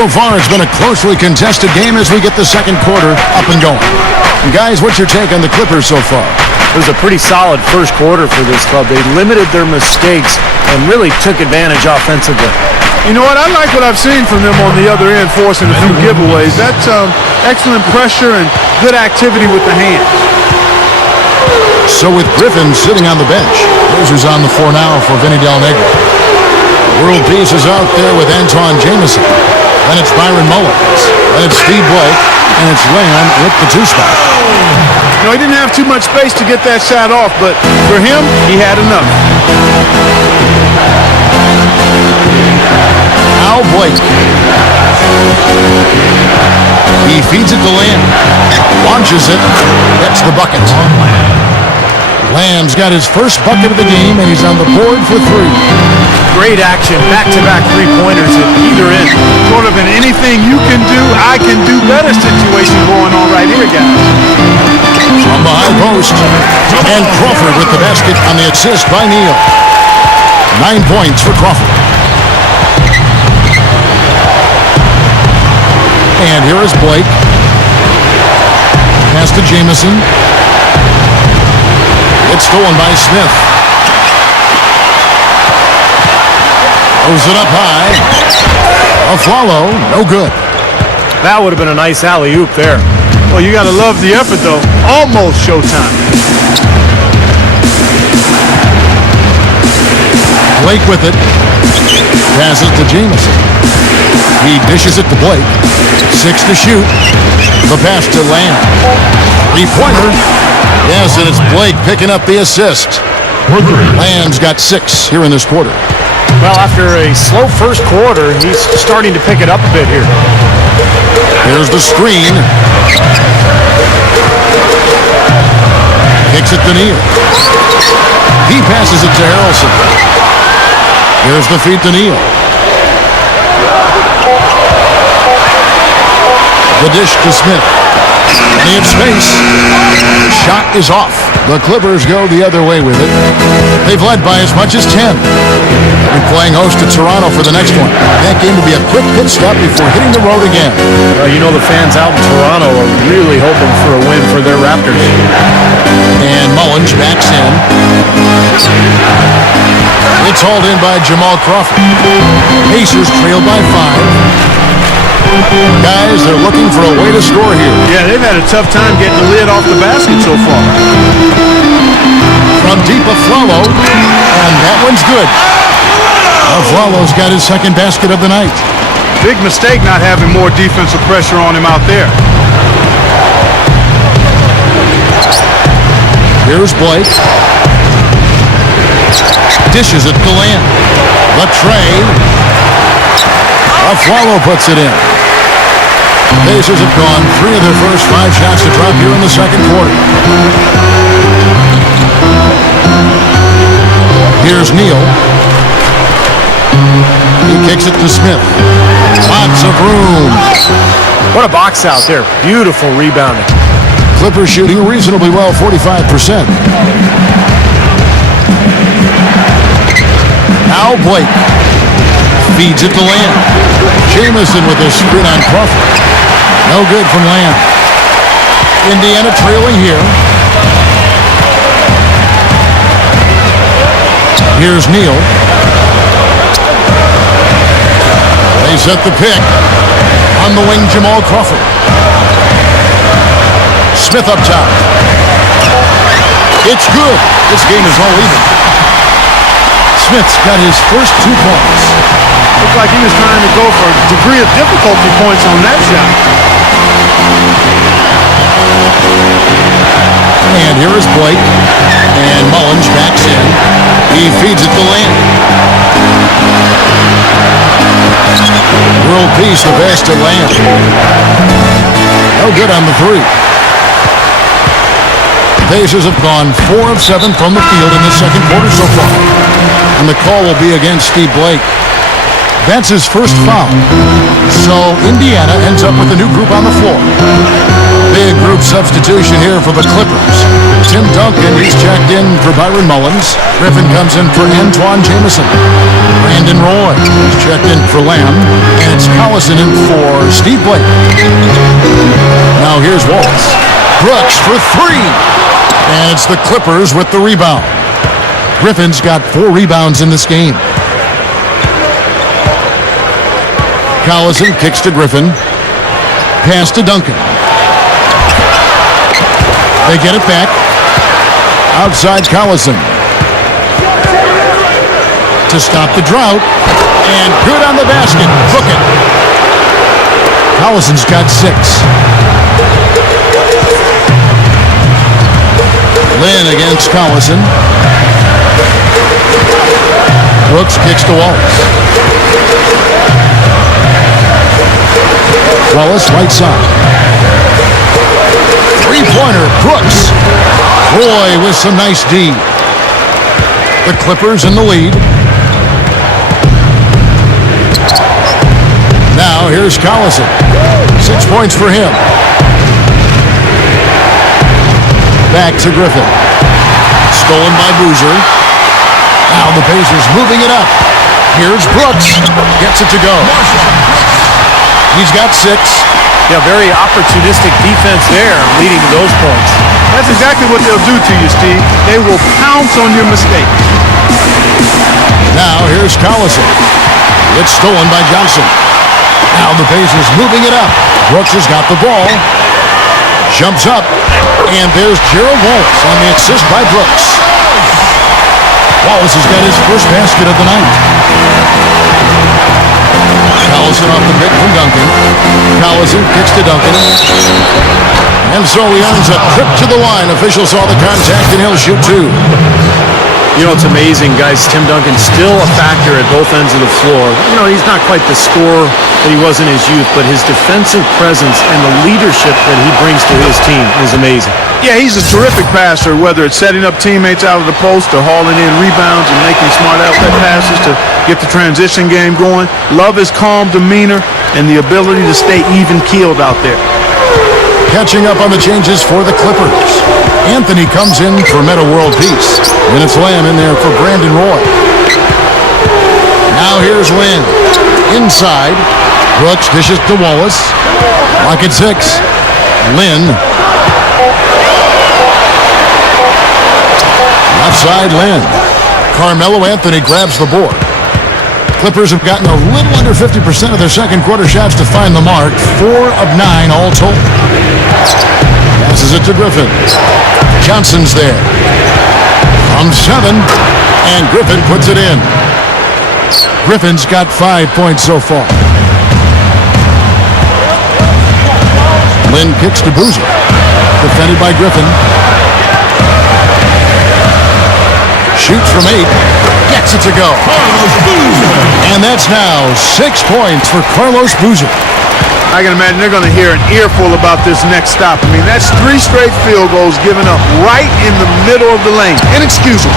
So far, it's been a closely contested game as we get the second quarter up and going. And guys, what's your take on the Clippers so far? It was a pretty solid first quarter for this club. They limited their mistakes and really took advantage offensively. You know what? I like what I've seen from them on the other end, forcing a few giveaways. That's excellent pressure and good activity with the hands. So with Griffin sitting on the bench, here's who's on the floor now for Vinny Del Negro. World Peace is out there with Antawn Jamison. Then it's Byron Mullins. Then it's Steve Blake. And it's Lamb with the two-spot. You know, he didn't have too much space to get that shot off, but for him, he had enough. Al Blake. He feeds it to Lamb. Launches it. Gets the bucket. Lamb's got his first bucket of the game, and he's on the board for three. Great action, back-to-back three-pointers at either end. Sort of an anything you can do, I can do better situation going on right here, guys. From the high post, and Crawford with the basket on the assist by Neal. 9 points for Crawford. And here is Blake. Pass to Jamison. It's stolen by Smith. Throws it up high. A follow, no good. That would have been a nice alley-oop there. Well, you got to love the effort, though. Almost showtime. Blake with it. Passes to Jamison. He dishes it to Blake. 6 to shoot. The pass to Lamb. Three-pointer. Yes, and it's Blake picking up the assist. Lamb's got 6 here in this quarter. Well, after a slow first quarter, he's starting to pick it up a bit here. Here's the screen. Kicks it to Neal. He passes it to Harrelson. Here's the feed to Neal. The dish to Smith. Plenty of space. Shot is off. The Clippers go the other way with it. They've led by as much as 10. They'll be playing host to Toronto for the next one. That game will be a quick pit stop before hitting the road again. Well, you know the fans out in Toronto are really hoping for a win for their Raptors. And Mullins backs in. It's hauled in by Jamal Crawford. Pacers trailed by 5. Guys, they're looking for a way to score here. Yeah, they've had a tough time getting the lid off the basket so far. From deep, Aflalo, and that one's good. Aflalo's got his second basket of the night. Big mistake not having more defensive pressure on him out there. Here's Blake. Dishes it to Lamb. The tray. Aflalo puts it in. Pacers have gone 3 of their first 5 shots to drop here in the second quarter. Here's Neal. He kicks it to Smith. Lots of room. What a box out there. Beautiful rebounding. Clippers shooting reasonably well, 45%. Now Blake feeds it to Lamb. Jamison with a screen on Crawford. No good from Lamb. Indiana trailing here. Here's Neal. They set the pick. On the wing, Jamal Crawford. Smith up top. It's good. This game is all even. Smith's got his first 2 points. Looked like he was trying to go for a degree of difficulty points on that shot. And here is Blake. And Mullins backs in. He feeds it to Lamb. World Peace, the best to Lamb. No good on the 3. Pacers have gone 4 of 7 from the field in the second quarter so far. And the call will be against Steve Blake. That's his first foul. So Indiana ends up with a new group on the floor. Big group substitution here for the Clippers. Tim Duncan, he's checked in for Byron Mullins. Griffin comes in for Antoine Jamison. Brandon Roy is checked in for Lamb. And it's Collison in for Steve Blake. Now here's Wallace. Brooks for three. And it's the Clippers with the rebound. Griffin's got 4 rebounds in this game. Collison kicks to Griffin. Pass to Duncan. They get it back. Outside Collison. To stop the drought. And good on the basket. Hook it. Collison's got 6. Lynn against Collison. Brooks kicks to Wallace. Wallace right side. Three-pointer, Brooks. Roy with some nice D. The Clippers in the lead. Now here's Collison. 6 points for him. Back to Griffin. Stolen by Boozer. Now the Pacers moving it up. Here's Brooks. Gets it to go. He's got 6. Yeah, very opportunistic defense there, leading to those points. That's exactly what they'll do to you, Steve. They will pounce on your mistake. Now here's Collison. It's stolen by Johnson. Now the Pacers moving it up. Brooks has got the ball. Jumps up. And there's Gerald Wallace on the assist by Brooks. Wallace has got his first basket of the night. Collison off the pick from Duncan. Collison kicks to Duncan. And so he earns a trip to the line. Officials saw the contact and he'll shoot 2. You know, it's amazing, guys. Tim Duncan's still a factor at both ends of the floor. You know, he's not quite the scorer that he was in his youth, but his defensive presence and the leadership that he brings to his team is amazing. Yeah, he's a terrific passer, whether it's setting up teammates out of the post or hauling in rebounds and making smart outlet passes to get the transition game going. Love his calm demeanor and the ability to stay even-keeled out there. Catching up on the changes for the Clippers. Anthony comes in for Meta World Peace. And it's Lamb in there for Brandon Roy. Now here's Lynn. Inside. Brooks dishes to Wallace. Lock at 6. Lynn. Left side, Lynn. Carmelo Anthony grabs the board. Clippers have gotten a little under 50% of their second quarter shots to find the mark. 4 of 9 all told. Passes it to Griffin. Johnson's there. From 7. And Griffin puts it in. Griffin's got 5 points so far. Lynn kicks to Boozer. Defended by Griffin. Shoots from 8. Gets it to go. And that's now 6 points for Carlos Boozer. I can imagine they're going to hear an earful about this next stop. I mean, that's 3 straight field goals given up right in the middle of the lane. Inexcusable.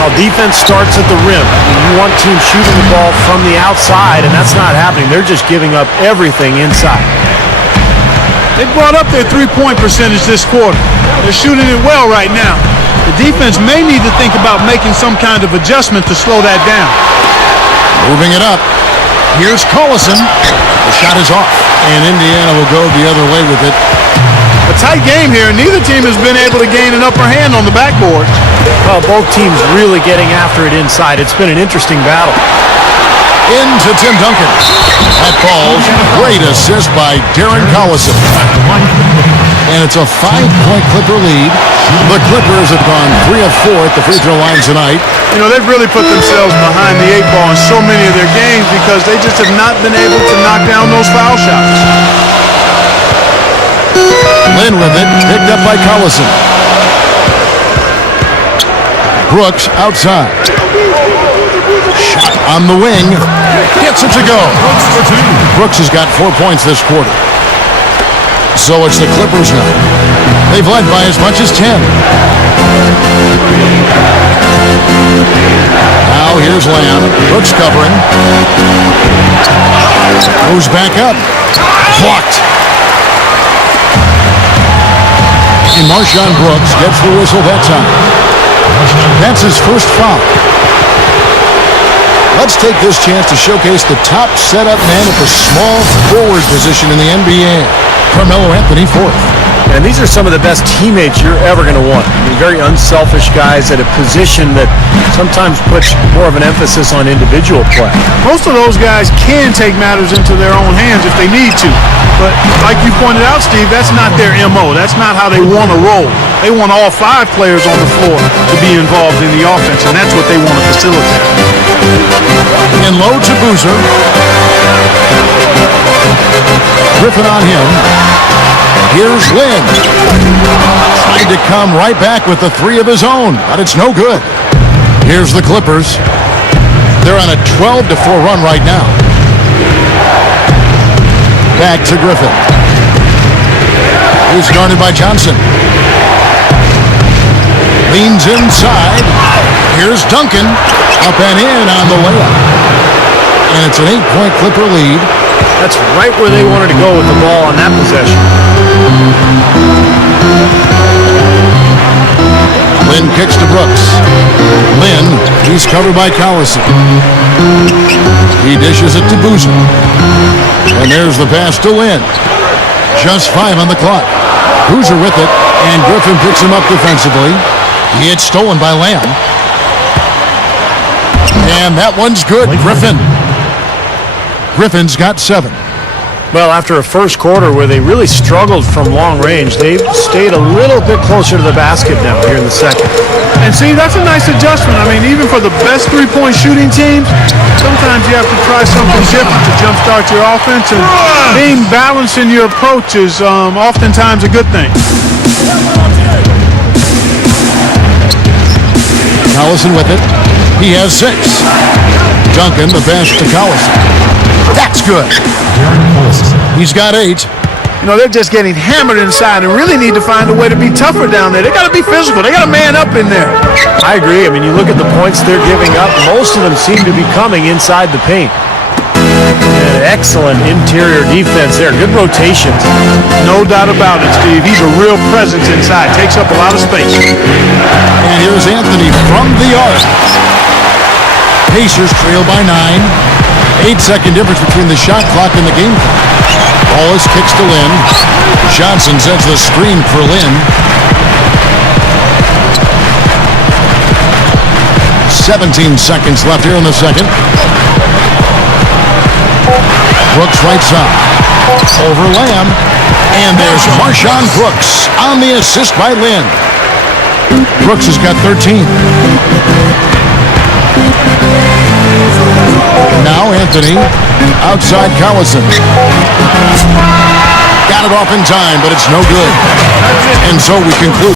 Well, defense starts at the rim. You want teams shooting the ball from the outside, and that's not happening. They're just giving up everything inside. They brought up their 3-point percentage this quarter. They're shooting it well right now. The defense may need to think about making some kind of adjustment to slow that down. Moving it up. Here's Collison. The shot is off, and Indiana will go the other way with it. A tight game here. Neither team has been able to gain an upper hand on the backboard. Well, both teams really getting after it inside. It's been an interesting battle. Into Tim Duncan. That ball's great assist by Darren Collison. And it's a 5-point Clipper lead. The Clippers have gone 3 of 4 at the free throw line tonight. You know, they've really put themselves behind the 8 ball in so many of their games because they just have not been able to knock down those foul shots. Lynn with it, picked up by Collison. Brooks outside. Shot on the wing. Gets it to go. Brooks has got 4 points this quarter. So it's the Clippers now. They've led by as much as 10. Now here's Lamb. Brooks covering. Goes back up. Blocked. And Marshawn Brooks gets the whistle that time. That's his first foul. Let's take this chance to showcase the top setup man at the small forward position in the NBA. Carmelo Anthony, fourth. And these are some of the best teammates you're ever going to want. I mean, very unselfish guys at a position that sometimes puts more of an emphasis on individual play. Most of those guys can take matters into their own hands if they need to. But like you pointed out, Steve, that's not their MO. That's not how they want to roll. They want all 5 players on the floor to be involved in the offense, and that's what they want to facilitate. And low to Boozer. Griffin on him. Here's Lynn. Tried to come right back with the 3 of his own, but it's no good. Here's the Clippers. They're on a 12-4 run right now. Back to Griffin. He's guarded by Johnson. Leans inside. Here's Duncan. Up and in on the layup. And it's an 8-point Clipper lead. That's right where they wanted to go with the ball on that possession. Lynn kicks to Brooks. Lynn, he's covered by Collison. He dishes it to Boozer. And there's the pass to Lynn. Just 5 on the clock. Boozer with it, and Griffin picks him up defensively. It's stolen by Lamb. And that one's good. Griffin's got 7. Well, after a first quarter where they really struggled from long range, they've stayed a little bit closer to the basket now here in the second. And see, that's a nice adjustment. I mean, even for the best three-point shooting teams, sometimes you have to try something different to jumpstart your offense, and being balanced in your approach is oftentimes a good thing. Collison with it. He has 6. Duncan, the pass to Collison. That's good. He's got 8. You know, they're just getting hammered inside and really need to find a way to be tougher down there. They got to be physical. They got to man up in there. I agree. I mean, you look at the points they're giving up, most of them seem to be coming inside the paint. And excellent interior defense there. Good rotations. No doubt about it, Steve. He's a real presence inside. Takes up a lot of space. And here's Anthony from the arc. Pacers trail by 9. 8-second difference between the shot clock and the game clock. Wallace kicks to Lynn. Johnson sends the screen for Lynn. 17 seconds left here in the second. Brooks right side. Over Lamb. And there's Marshawn Brooks on the assist by Lynn. Brooks has got 13. Now Anthony, outside Collison. Got it off in time, but it's no good. And so we conclude.